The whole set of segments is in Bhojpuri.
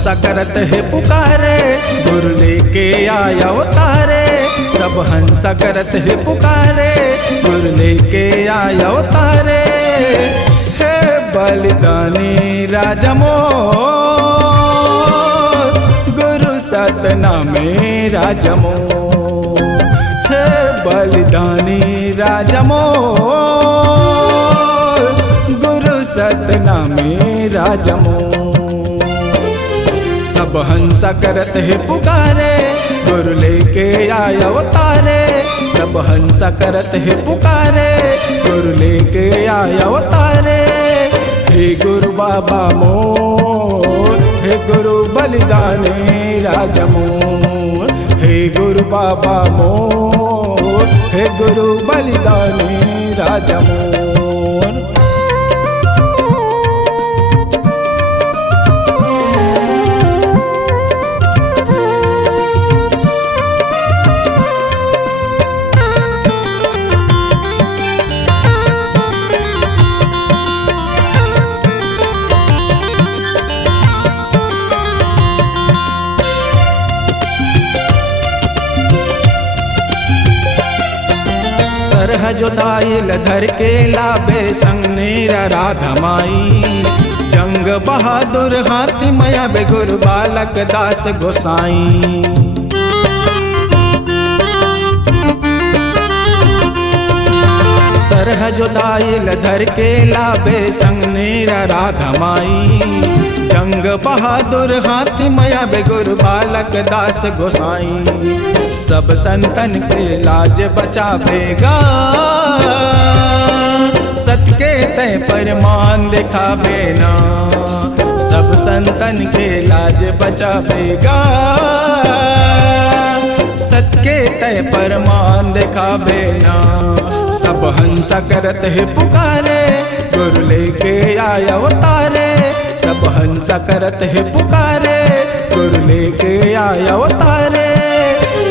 हंसा करत है पुकारे, गुरु लेके आया अवतारे। सब हंसा करत है पुकारे, गुरु लेके आया अवतारे। हे बलिदानी राजा मोर, गुरु सतनामे राजा मोर। हे बलिदानी राजा मोर, गुरु सतनामे राजा मोर। सब हंसा करत है पुकारे, गुरु लेके आया अवतारे। सब हंसा करत है पुकारे, गुरु लेके आया अवतारे। हे गुरु बाबा मोर, हे गुरु बलिदानी राजा मोर। हे गुरु बाबा मोर, हे गुरु बलिदानी राजा मोर। सरह जोताइल धर के लाबे संग नीरा राधा माई। जंग बहादुर हाथी मया बे गुरु बालक दास गोसाई। सरह जोताइल धर के लाबे संग नीरा राधा माई। जंग बहादुर हाथी मया बे गुरु बालक दास गोसाई। सब संतन के लाज बचावेगा, सत्य के तय परमान दिखावे ना। सब संतन के लाज बचावेगा, सत्य के तय परमान दिखावे ना। सब हंसा करत है पुकारे, गुरु लेके आया अवतारे। सब हंसा करत है पुकारे, गुरु लेके आया अवतारे।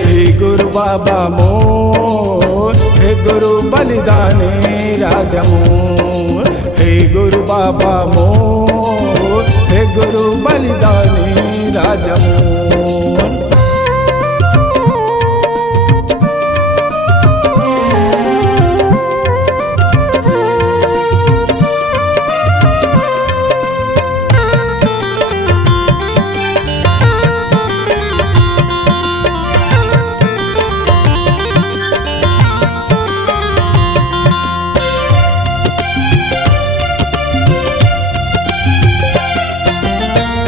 हे गुरु बाबा मोर, हे गुरु बलिदानी राजा मोर। हे गुरु बाबा मोर, हे गुरु बलिदानी राजा मोर।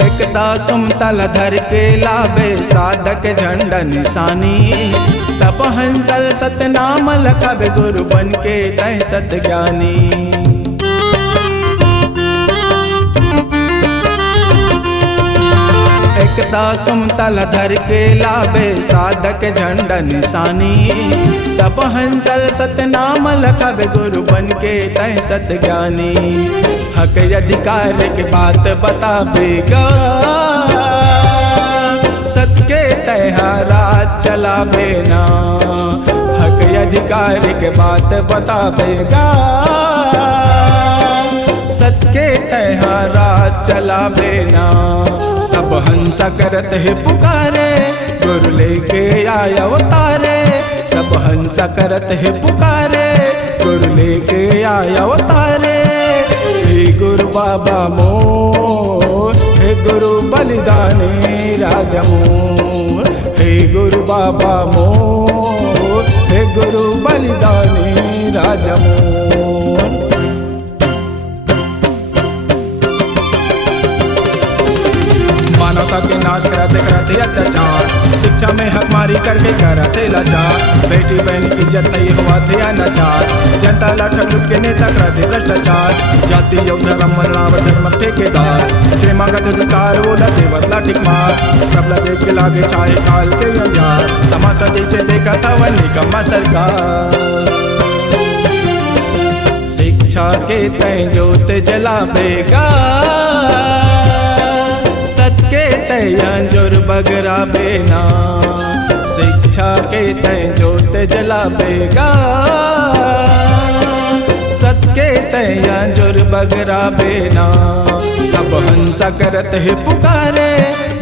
एकता सुमतल धर के लाबे साधक झंडा निशानी। सब हंसल सतनाम लखबे गुरु बन के तय सत ज्ञानी। एकता सुमतल धर के लाबे साधक झंडा निशानी। सब हंसल सतनाम लखबे गुरु बन के तय सत ज्ञानी। हक अधिकार की बात बतावेगा, सत्य के तैहारा चलावे ना। हक अधिकार की बात बतावेगा, सत्य के तैहारा चलावे ना। सब हंसा करत है पुकारे, गुरु लेके आया अवतारे। सब हंसा करत है पुकारे, गुरु लेके आया अवतारे। हे गुरु बाबा मोर, हे गुरु बलिदानी राजा मोर। हे गुरु बाबा मोर, हे गुरु बलिदानी राजा मोर। मानवता के नाश कराते कराते अत्याचार, शिक्षा में हकमारी करके कराते लाचार। बेटी बहन की इज्जत नहीं हुआ थे अनाचार, जनता लठ लुट के नेता कराते भ्रष्टाचार। जाति योग धर्म मरणाव धर्म ठेकेदार, जे मांगत अधिकार वो लदे बदला टिक मार। सब लदे के लागे चाहे काल के अंजार, तमाशा जैसे देखा था वह निकम्मा सरकार। शिक्षा के तय जोत जलावेगा, सत्य के तय अंजुर बगरावे ना। शिक्षा के तय जोत जलावेगा, सत्य के तय अंजुर बगरावे ना। सब हंसा करत है पुकारे,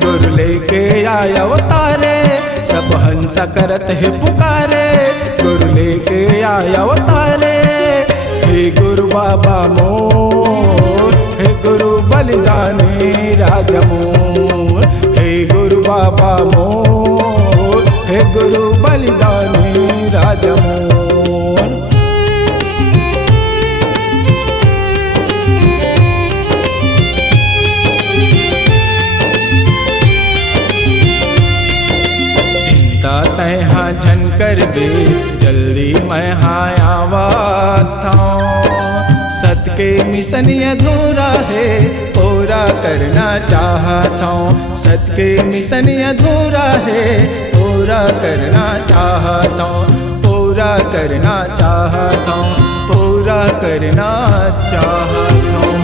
गुरु लेके आया अवतारे, सब हंस करत है पुकारे, गुरु लेके आया अवतारे। हे गुरु बाबा मोर, हे गुरु बलिदानी राजा मोर, हे गुरु बाबा मोर, हे गुरु बलिदानी राजा मोर। चिंता तैहा झन कर बे, जल्दी मैं हाँ आवत हूँ। सत के मिशन अधूरा है, पूरा करना चाहता हूँ। सत के मिशन अधूरा है, पूरा करना चाहता हूँ, पूरा करना चाहता हूँ, पूरा करना चाहता हूँ।